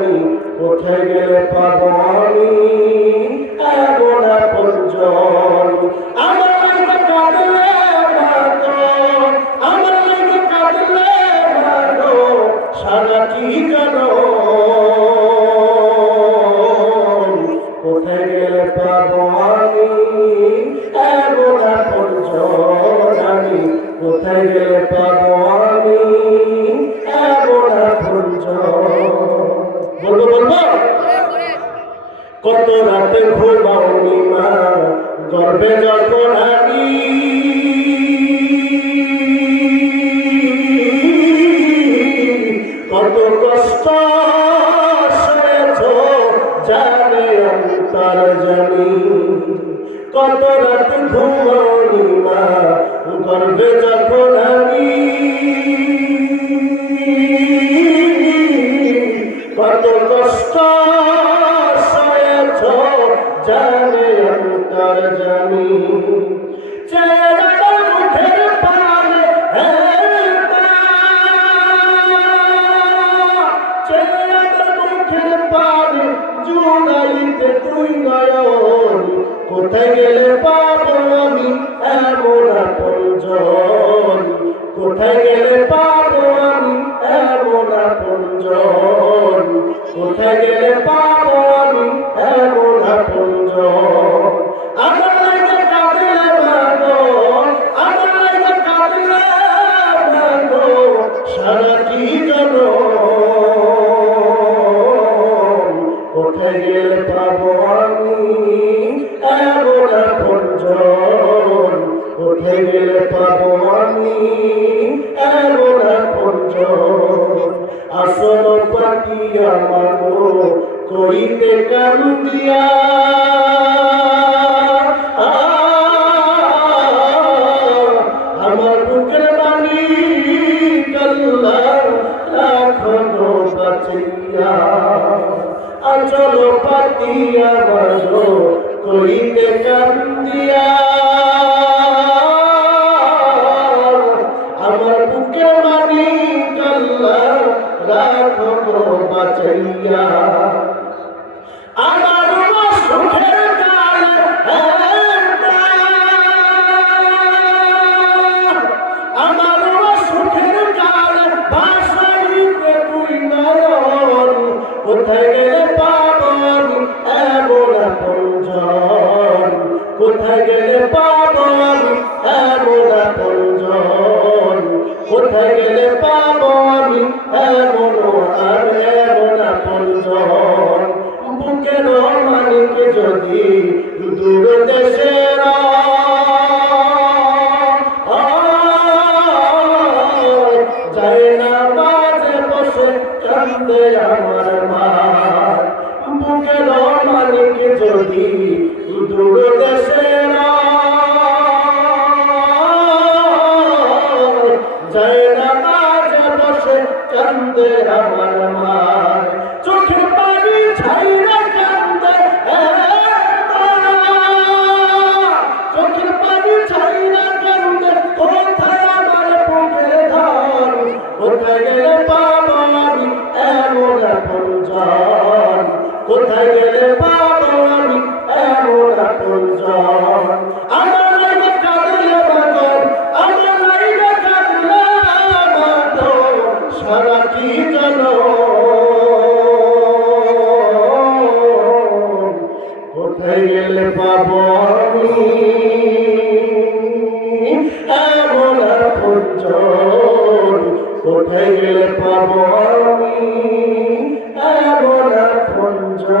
জানি কোথায় গেলে পাবো আমি এমন আপনজন। আমার লাগে কাঁদলে মাগো, আমার লাগে কাঁদলে মাগো সারাটি জনম। কোথায় গেলে পাবো আমি এমন আপনজন, আমি কোথায় গেলে পাবো আমি এমন আপনজন। বলবো বলবো কত রাতে ঘুমাওনি মা গর্ভে যখন আমি, কত কষ্ট সয়েছ জানে অন্তর জানি। কত রাতে ঘুমাওনি মা গর্ভে যখন আমি, কত কষ্ট সয়েছ জানে অন্তর জানি। চেহারাটা মুখের পানে চেহারাটা মুখের পানে জুড়াইতে তুই নয়ন। কোথায় গেলে পাবো আমি এমন আপনজন, কোথায় গেলে পাবো আমি এমন আপনজন, কোথায় গেলে পাবো আমি এমন আপনজন। আমার লাগে কাঁদলে মাগো, আমার লাগে কাঁদলে মাগো সারাটি জনম। কোথায় গেলে পাবো আমি এমন আপনজন, কোথায় গেলে পাবো আমি এমন আপনজন। আসল পাখি আমার করিতে কান্দিয়া, আমার বুকের বাণী কাল্লা রাখো বাঁচিয়া। আচল পাতি আমার করিতে কান্দিয়া, আমার বুকের বাণী কাল্লা রাখো বাঁচাইয়া। আমার সুখের কাল আমার সুখের কাল ভাষাইতে তুই নয়ন। কোথায় গেলে পাবো আমি এমন আপনজন, কোথায় গেলে পাবো আমি এমন আপনজন, কোথায় গেলে পাবো আমি এমন আর এমন আপনজন। বুকের মালিক যদি দূর দেশে যায় না মাঝে বসে কান্দে আমার মা। বুকের মালিক যদি দূর দেশে যায় না মাঝে বসে কান্দে আমার মা। চোখের পানি ছাইরা কান্দে চোখের পানি ছাইরা কান্দে কোথায় আমার বুকের ধান। কোথায় গেলে পাবো আমি এমন আপনজন, কোথায় গেলে পাবো আমি এমন আপনজন। আমার লাগে কাঁদলে মাগো, আমার লাগে কাঁদলে মাগো সারাটি জনম। কোথায় গেলে পাবো আমি এমন আপনজন, কোথায় গেলে পাবো আমি এমন আপনজন।